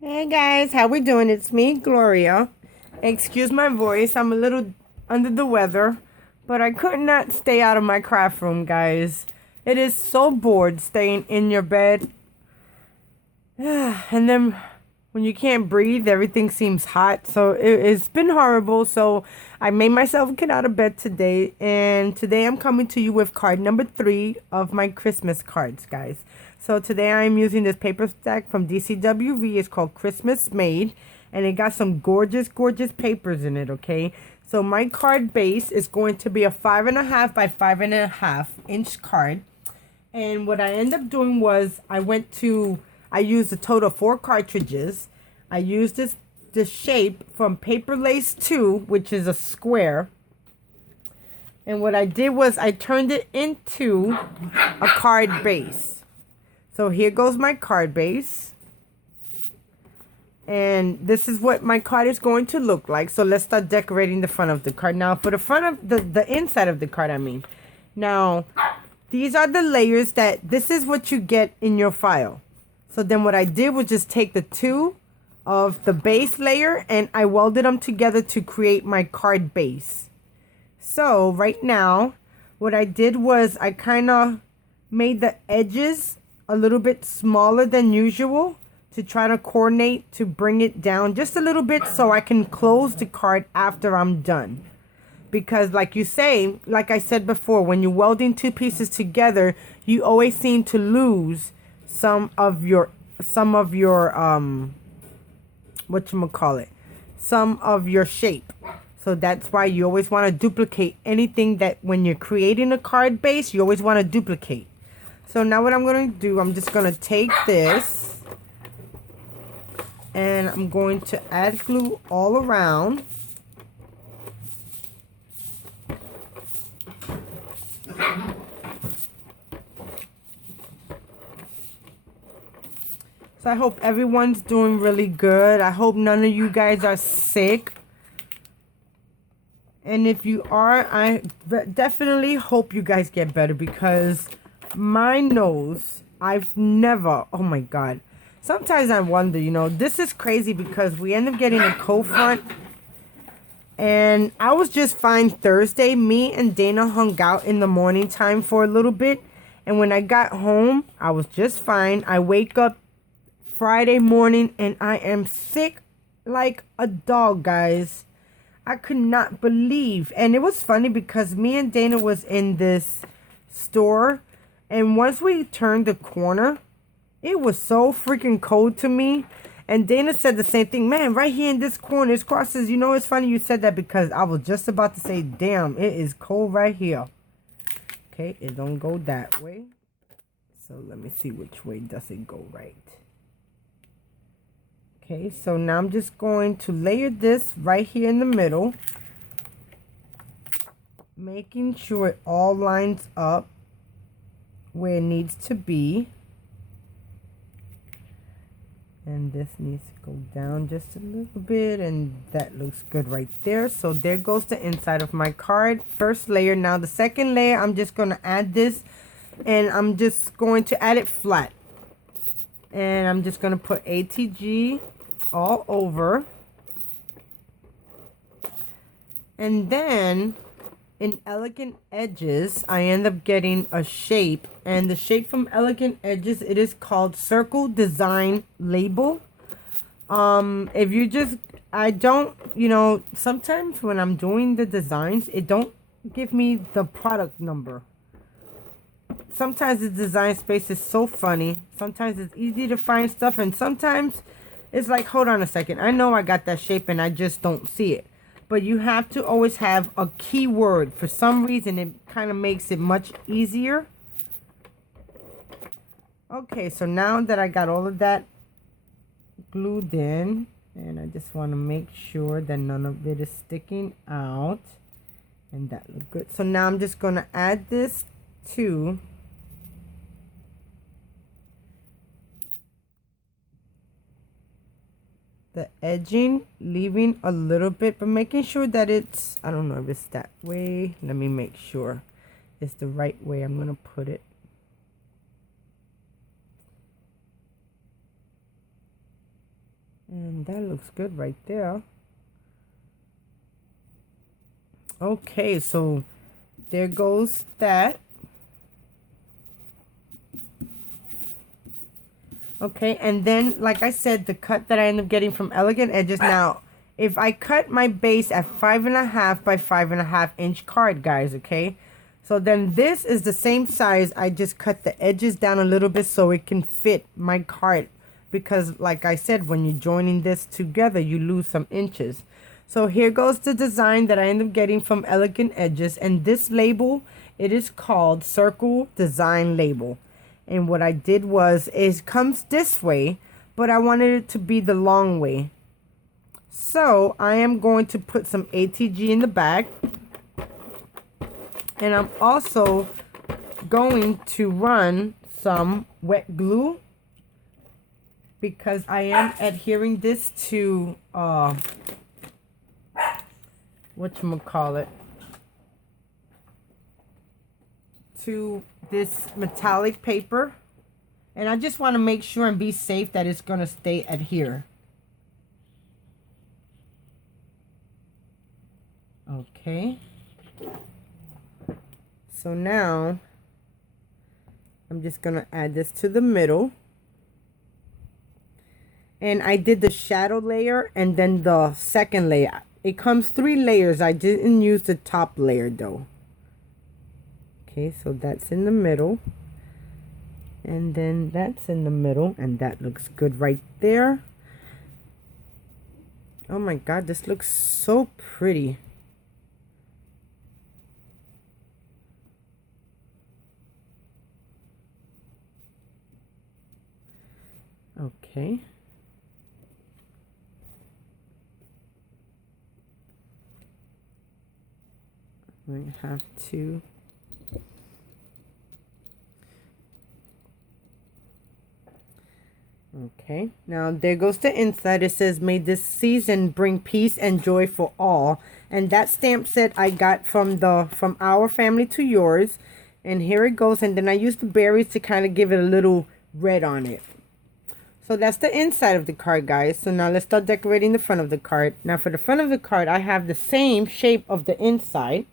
Hey guys, how we doing? It's me, Gloria. Excuse my voice, I'm a little under the weather, but I could not stay out of my craft room, guys. It is so bored staying in your bed. And then when you can't breathe, everything seems hot. So it's been horrible. So I made myself get out of bed today. And today I'm coming to you with card number 3 of my Christmas cards, guys. So today I'm using this paper stack from DCWV. It's called Christmas Made. And it got some gorgeous, gorgeous papers in it, okay? So my card base is going to be a 5.5 by 5.5 inch card. And what I ended up doing was I used a total of 4 cartridges. I used this shape from Paper Lace 2, which is a square. And what I did was I turned it into a card base. So here goes my card base. And this is what my card is going to look like. So let's start decorating the front of the card. Now for the front of the inside of the card, I mean. Now, these are the layers this is what you get in your file. So then what I did was just take the two of the base layer and I welded them together to create my card base. So right now, what I did was I kind of made the edges a little bit smaller than usual to try to coordinate to bring it down just a little bit so I can close the card after I'm done. Because like I said before, when you're welding two pieces together, you always seem to lose some of your whatchamacallit, some of your shape. So that's why you always want to duplicate anything that when you're creating a card base, you always want to duplicate. So now what I'm going to do, I'm just going to take this and I'm going to add glue all around. So I hope everyone's doing really good. I hope none of you guys are sick. And if you are, I definitely hope you guys get better because my nose, I've never, oh my God. Sometimes I wonder, this is crazy because we end up getting a cold front. And I was just fine Thursday. Me and Dana hung out in the morning time for a little bit. And when I got home, I was just fine. I wake up Friday morning and I am sick like a dog, guys. I could not believe. And it was funny because me and Dana was in this store and once we turned the corner, it was so freaking cold to me. And Dana said the same thing. Man, right here in this corner, it's crosses. It's funny you said that because I was just about to say, damn, it is cold right here. Okay, it don't go that way. So let me see which way does it go right. Okay, so now I'm just going to layer this right here in the middle. Making sure it all lines up where it needs to be. And this needs to go down just a little bit. And that looks good right there. So there goes the inside of my card. First layer. Now the second layer, I'm just going to add this. And I'm just going to add it flat. And I'm just going to put ATG all over. And then in Elegant Edges, I end up getting a shape. And the shape from Elegant Edges, it is called Circle Design Label. If you just, I don't, sometimes when I'm doing the designs, it don't give me the product number. Sometimes the design space is so funny. Sometimes it's easy to find stuff. And sometimes it's like, hold on a second. I know I got that shape and I just don't see it. But you have to always have a keyword. For some reason, it kind of makes it much easier. Okay, so now that I got all of that glued in, and I just want to make sure that none of it is sticking out. And that looked good. So now I'm just going to add this to the edging, leaving a little bit, but making sure that it's, I don't know if it's that way. Let me make sure it's the right way I'm going to put it. And that looks good right there. Okay, so there goes that. Okay, and then, like I said, the cut that I end up getting from Elegant Edges. Now, if I cut my base at 5.5 by 5.5 inch card, guys, okay? So then this is the same size. I just cut the edges down a little bit so it can fit my card. Because, like I said, when you're joining this together, you lose some inches. So here goes the design that I end up getting from Elegant Edges. And this label, it is called Circle Design Label. And what I did was, it comes this way, but I wanted it to be the long way. So I am going to put some ATG in the back. And I'm also going to run some wet glue, because I am adhering this to, whatchamacallit, to this metallic paper. And I just want to make sure and be safe that it's going to stay adhere. Okay. So now I'm just going to add this to the middle. And I did the shadow layer and then the second layer. It comes 3 layers. I didn't use the top layer though. Okay, so that's in the middle. And then that's in the middle. And that looks good right there. Oh my God, this looks so pretty. Okay. We have to. Okay, now there goes the inside. It says, "May this season bring peace and joy for all." And that stamp set I got from Our Family to Yours. And here it goes. And then I used the berries to kind of give it a little red on it. So that's the inside of the card, guys. So now let's start decorating the front of the card. Now for the front of the card, I have the same shape of the inside.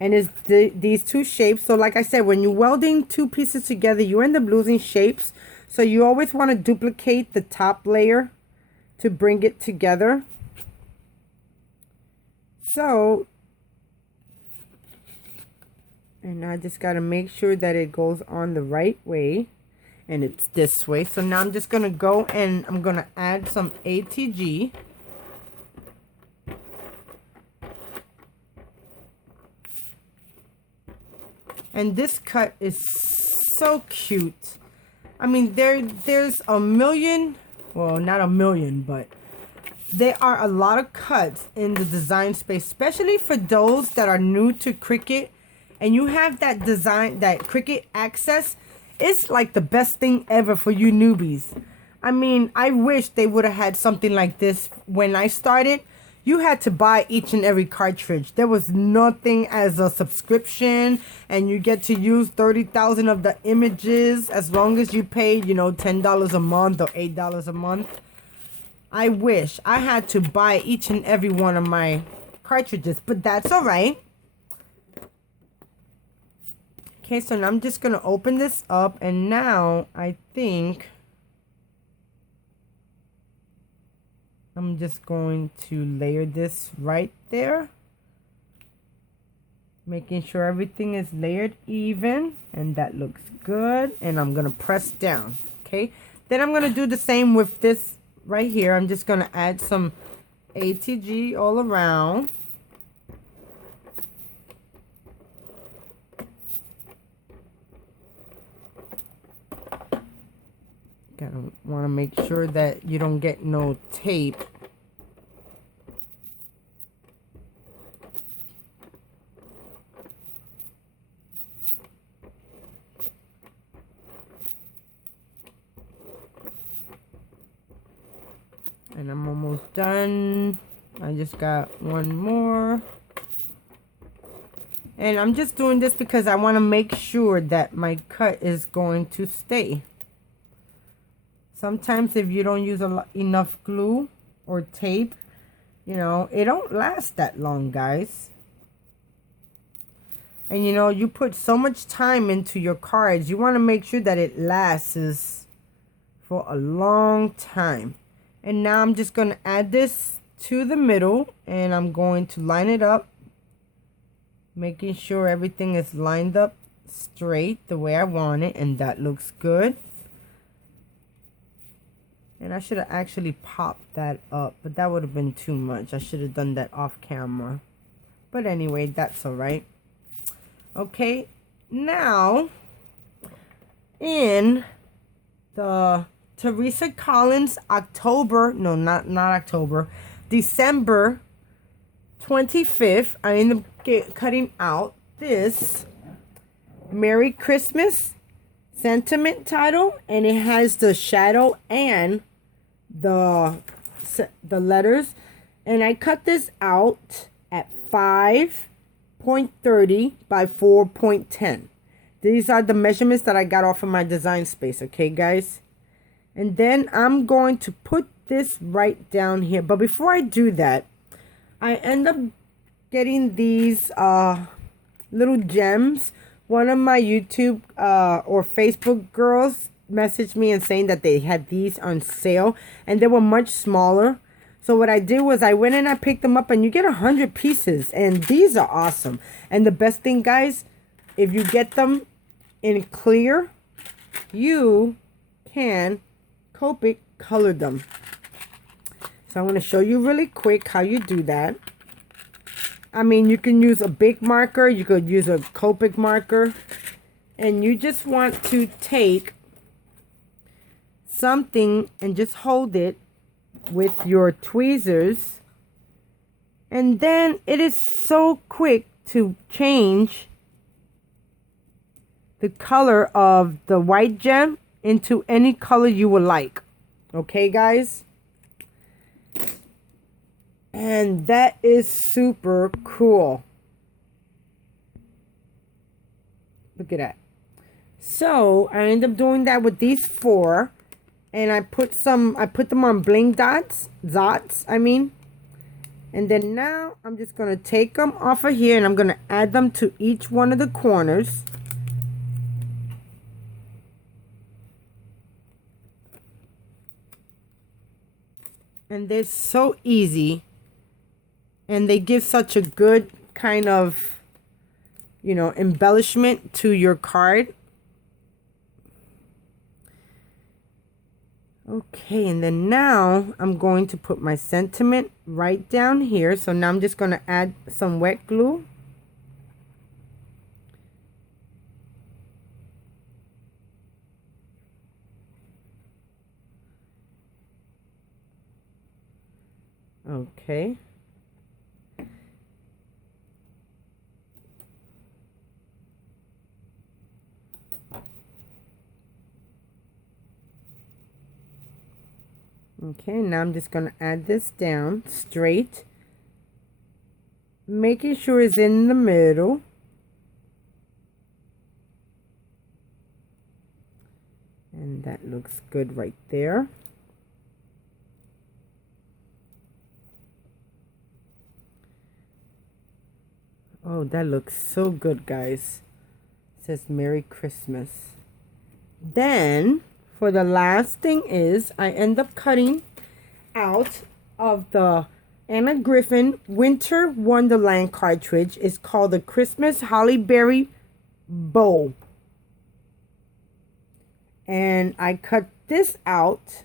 And it's these 2 shapes. So like I said, when you're welding 2 pieces together, you end up losing shapes. So you always want to duplicate the top layer to bring it together. So, and I just got to make sure that it goes on the right way. And it's this way. So now I'm just going to go and I'm going to add some ATG. And this cut is so cute. I mean, there's a million, well, not a million, but there are a lot of cuts in the design space, especially for those that are new to Cricut and you have that design, that Cricut Access. It's like the best thing ever for you newbies. I mean, I wish they would have had something like this when I started. You had to buy each and every cartridge. There was nothing as a subscription, and you get to use 30,000 of the images as long as you paid, you know, $10 a month or $8 a month. I wish I had to buy each and every one of my cartridges, but that's all right. Okay, so now I'm just going to open this up, and now I think I'm just going to layer this right there. Making sure everything is layered even, and that looks good. And I'm going to press down, okay? Then I'm going to do the same with this right here. I'm just going to add some ATG all around. Gotta want to make sure that you don't get no tape. And I'm almost done. I just got one more. And I'm just doing this because I want to make sure that my cut is going to stay. Sometimes if you don't use enough glue or tape, you know, it don't last that long, guys. And you know, you put so much time into your cards, you want to make sure that it lasts for a long time. And now I'm just going to add this to the middle, and I'm going to line it up, making sure everything is lined up straight the way I want it, and that looks good. And I should have actually popped that up, but that would have been too much. I should have done that off camera. But anyway, that's all right. Okay, now in the Teresa Collins December 25th, I ended up cutting out this Merry Christmas sentiment title, and it has the shadow and the letters, and I cut this out at 5.30 by 4.10. These are the measurements that I got off of my design space, okay guys? And then I'm going to put this right down here. But before I do that, I end up getting these little gems. One of my YouTube or Facebook girls messaged me and saying that they had these on sale, and they were much smaller. So what I did was I went and I picked them up, and you get 100 pieces, and these are awesome. And the best thing, guys, if you get them in clear, you can Copic color them. So I'm going to show you really quick how you do that. I mean, you can use a big marker, you could use a Copic marker, and you just want to take something and just hold it with your tweezers, and then it is so quick to change the color of the white gem into any color you would like. Okay, guys? And that is super cool. Look at that. So I end up doing that with these four, and I put them on bling dots, I mean. And then now I'm just gonna take them off of here, and I'm gonna add them to each one of the corners. And they're so easy, and they give such a good kind of, you know, embellishment to your card. Okay, and then now I'm going to put my sentiment right down here. So now I'm just going to add some wet glue. Okay. Okay, now I'm just going to add this down straight, making sure it's in the middle. And that looks good right there. Oh, that looks so good, guys. It says Merry Christmas. Then for the last thing is I end up cutting out of the Anna Griffin Winter Wonderland cartridge. It's called the Christmas Holly Berry Bow. And I cut this out.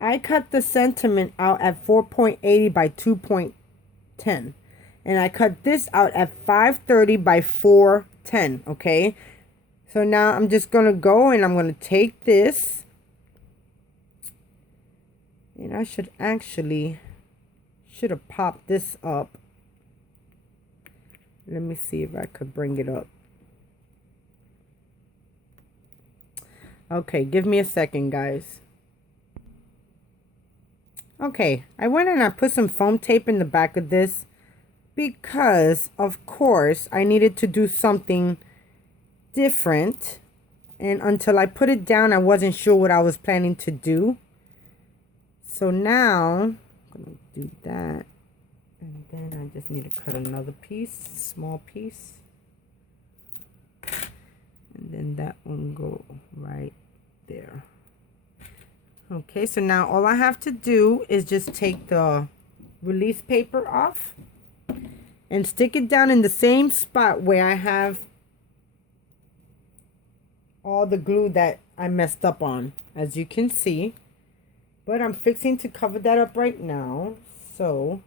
I cut the sentiment out at 4.80 by 2.10. And I cut this out at 5.30 by 4.10, okay? So now I'm just going to go and I'm going to take this. And I should have popped this up. Let me see if I could bring it up. Okay, give me a second, guys. Okay, I went and I put some foam tape in the back of this because, of course, I needed to do something different And until I put it down, I wasn't sure what I was planning to do. So now, I'm going to do that. And then I just need to cut another piece, small piece. And then that one go right there. Okay, so now all I have to do is just take the release paper off and stick it down in the same spot where I have all the glue that I messed up on, as you can see. But I'm fixing to cover that up right now. So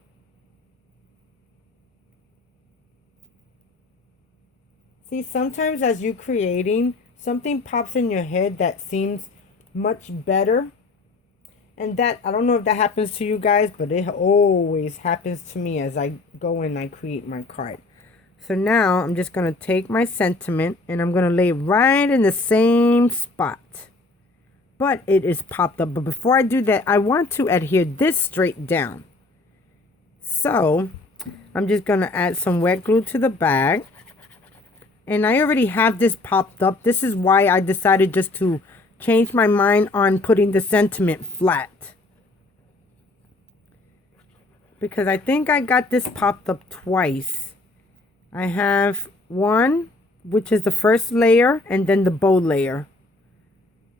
see, sometimes as you're creating, something pops in your head that seems much better. And that, I don't know if that happens to you guys, but it always happens to me as I go and I create my card. So now I'm just going to take my sentiment and I'm going to lay it right in the same spot. But it is popped up. But before I do that, I want to adhere this straight down. So I'm just going to add some wet glue to the bag. And I already have this popped up. This is why I decided just to change my mind on putting the sentiment flat. Because I think I got this popped up twice. I have one, which is the first layer, and then the bow layer.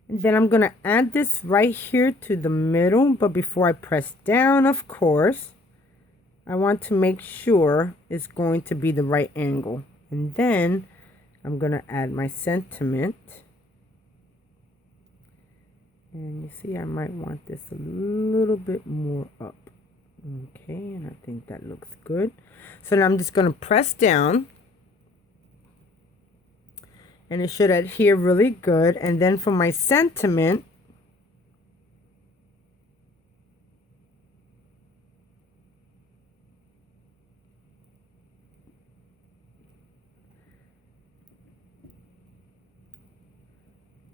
And then I'm going to add this right here to the middle. But before I press down, of course, I want to make sure it's going to be the right angle. And then I'm going to add my sentiment. And you see, I might want this a little bit more up. Okay, and I think that looks good. So now I'm just going to press down. And it should adhere really good. And then for my sentiment,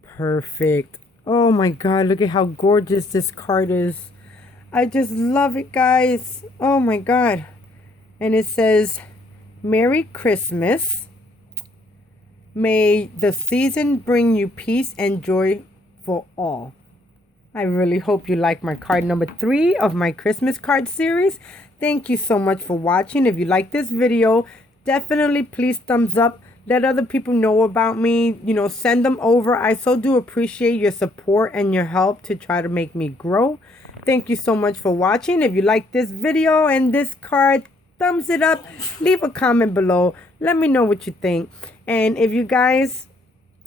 perfect. Oh my God, look at how gorgeous this card is. I just love it, guys. Oh my God. And it says, Merry Christmas. May the season bring you peace and joy for all. I really hope you like my card number 3 of my Christmas card series. Thank you so much for watching. If you like this video, definitely please thumbs up. Let other people know about me. You know, send them over. I so do appreciate your support and your help to try to make me grow. Thank you so much for watching. If you like this video and this card, thumbs it up. Leave a comment below. Let me know what you think. And if you guys,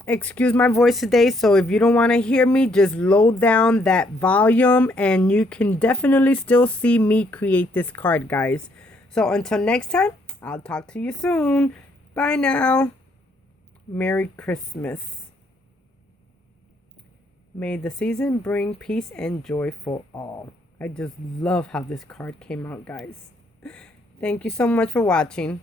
excuse my voice today, so if you don't want to hear me, just low down that volume and you can definitely still see me create this card, guys. So until next time, I'll talk to you soon. Bye now. Merry Christmas. May the season bring peace and joy for all. I just love how this card came out, guys. Thank you so much for watching.